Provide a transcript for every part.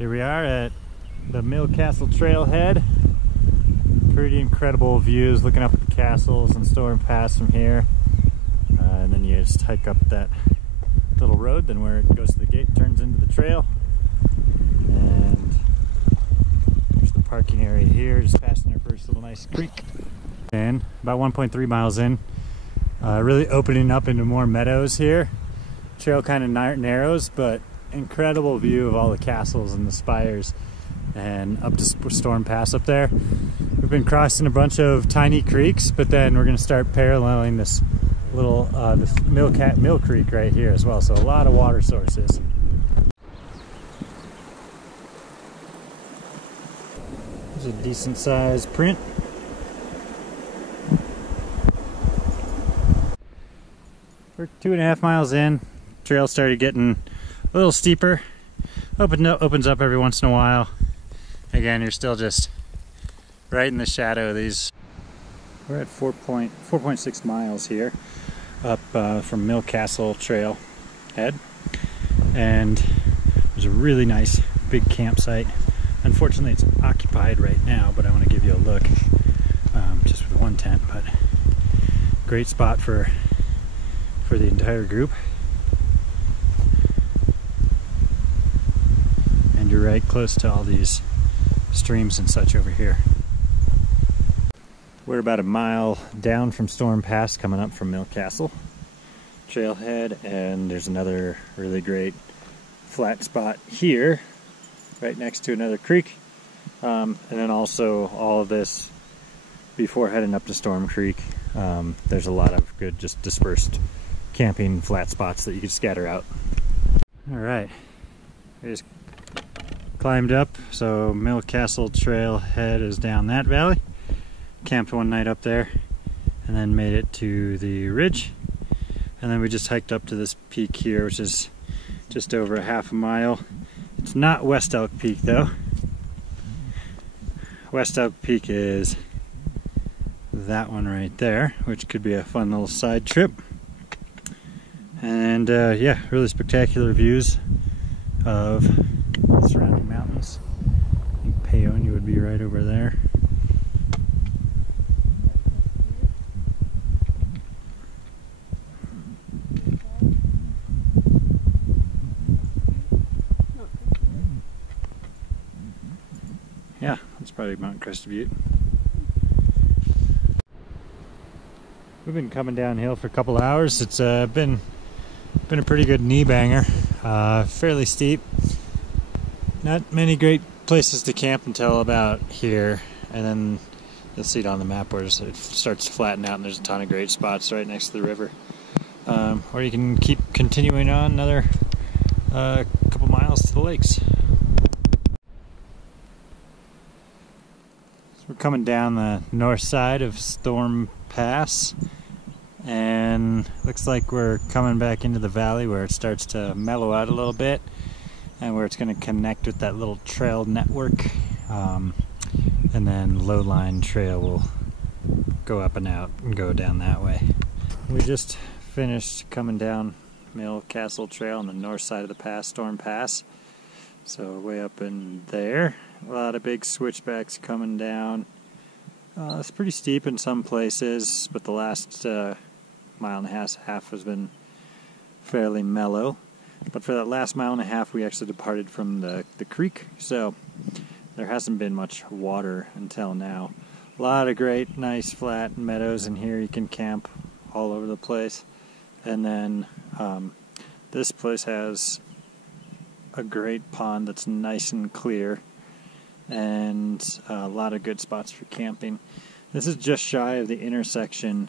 Here we are at the Mill Castle trailhead. Pretty incredible views looking up at the castles and Storm Pass from here. And then you just hike up that little road, then where it goes to the gate turns into the trail. And there's the parking area here, just passing our first little nice creek. And about 1.3 miles in, really opening up into more meadows here. Trail kind of narrows, but incredible view of all the castles and the spires and up to Storm Pass up there. We've been crossing a bunch of tiny creeks, but then we're going to start paralleling this little this Mill Creek right here as well, so a lot of water sources. There's a decent sized print. We're 2.5 miles in. Trail started getting a little steeper. Opens up every once in a while. Again, you're still just right in the shadow of these. We're at 4.6 miles here up from Mill Castle trail head, and there's a really nice big campsite. Unfortunately, it's occupied right now, but I want to give you a look just with one tent. But great spot for the entire group. And you're right close to all these streams and such over here. We're about a mile down from Storm Pass coming up from Mill Castle trailhead, and there's another really great flat spot here right next to another creek, and then also all of this before heading up to Storm Creek. There's a lot of good just dispersed camping flat spots that you can scatter out. Alright, I just climbed up, so Mill Castle trailhead is down that valley. Camped one night up there and then made it to the ridge, and then we just hiked up to this peak here, which is just over a half a mile. It's not West Elk Peak though. West Elk Peak is that one right there, which could be a fun little side trip. And yeah, really spectacular views of the surrounding mountains. I think Paonia would be right over there. Yeah, that's probably Mount Crested Butte. We've been coming downhill for a couple hours. It's been a pretty good knee banger. Fairly steep. Not many great places to camp until about here, and then you'll see it on the map where it starts to flatten out, and there's a ton of great spots right next to the river. Or you can keep continuing on another couple miles to the lakes. We're coming down the north side of Storm Pass, and looks like we're coming back into the valley where it starts to mellow out a little bit, and where it's going to connect with that little trail network, and then Lowline Trail will go up and out and go down that way. We just finished coming down Mill Castle Trail on the north side of the pass, Storm Pass. So way up in there, a lot of big switchbacks coming down. It's pretty steep in some places, but the last mile and a half has been fairly mellow. But for that last mile and a half, we actually departed from the creek, so there hasn't been much water until now. A lot of great, nice, flat meadows in here. You can camp all over the place. And then this place has a great pond that's nice and clear, and a lot of good spots for camping. This is just shy of the intersection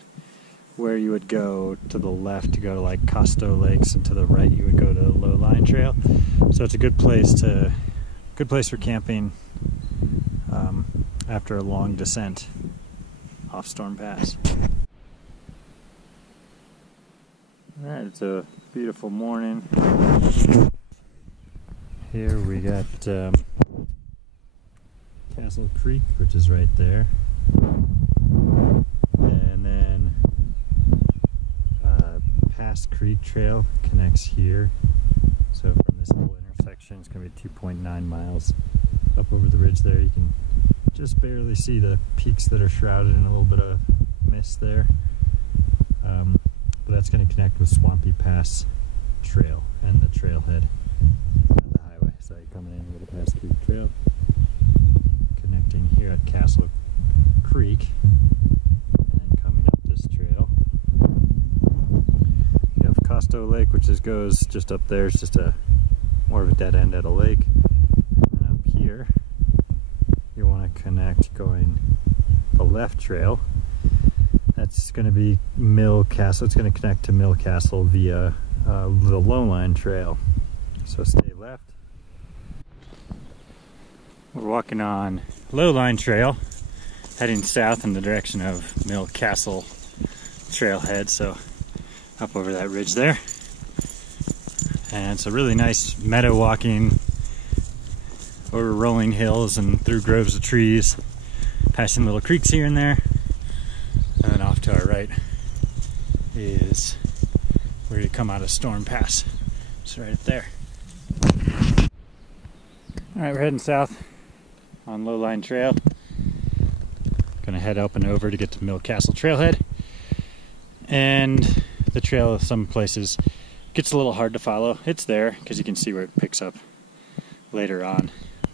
where you would go to the left to go to like Costo Lakes, and to the right you would go to the Lowline Trail. So it's a good place for camping after a long descent off Storm Pass. Alright, it's a beautiful morning. Here we got Castle Creek, which is right there, and then Pass Creek Trail connects here. So from this whole intersection direction. It's going to be 2.9 miles up over the ridge there. You can just barely see the peaks that are shrouded in a little bit of mist there. But that's going to connect with Swampy Pass Trail and the trailhead of the highway. So you're coming in a little past Creek Trail, connecting here at Castle Creek, and coming up this trail. You have Costo Lake, which goes just up there. It's just more of a dead end at a lake. And up here, you want to connect going the left trail. That's going to be Mill Castle. It's going to connect to Mill Castle via the Lowline Trail. So stay left. We're walking on Lowline Trail, heading south in the direction of Mill Castle Trailhead. So up over that ridge there. And it's a really nice meadow walking over rolling hills and through groves of trees, passing little creeks here and there. And then off to our right is where you come out of Storm Pass. It's right up there. Alright, we're heading south on Lowline Trail. Gonna head up and over to get to Mill Castle Trailhead. And the trail of some places gets a little hard to follow. It's there because you can see where it picks up later on.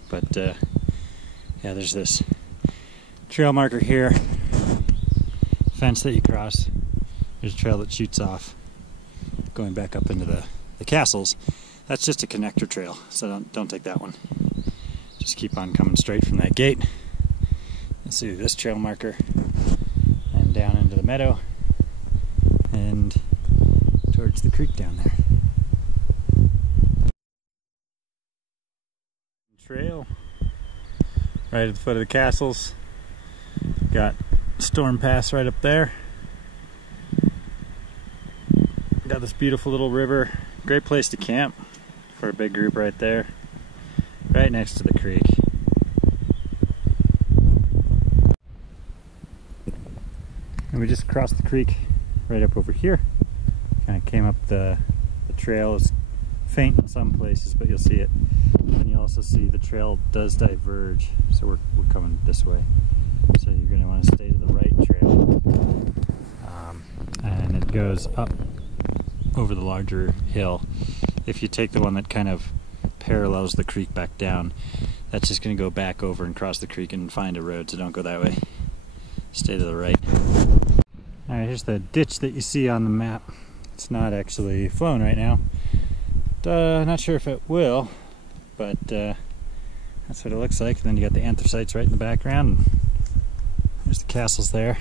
But yeah, there's this trail marker here. Fence that you cross. There's a trail that shoots off going back up into the castles. That's just a connector trail, so don't take that one. Just keep on coming straight from that gate. Let's see this trail marker and down into the meadow and towards the creek down there. Trail right at the foot of the castles. Got Storm Pass right up there. Got this beautiful little river. Great place to camp for a big group right there. Right next to the creek. And we just crossed the creek right up over here. Kind of came up the trail. It's faint in some places, but you'll see it. And you also see the trail does diverge. So we're coming this way. So you're going to want to stay to the right trail. And it goes up over the larger hill. If you take the one that kind of parallels the creek back down, that's just going to go back over and cross the creek and find a road, so don't go that way. Stay to the right. Alright, here's the ditch that you see on the map. It's not actually flowing right now. Not sure if it will, but that's what it looks like. And then you got the anthracites right in the background. There's the castles there.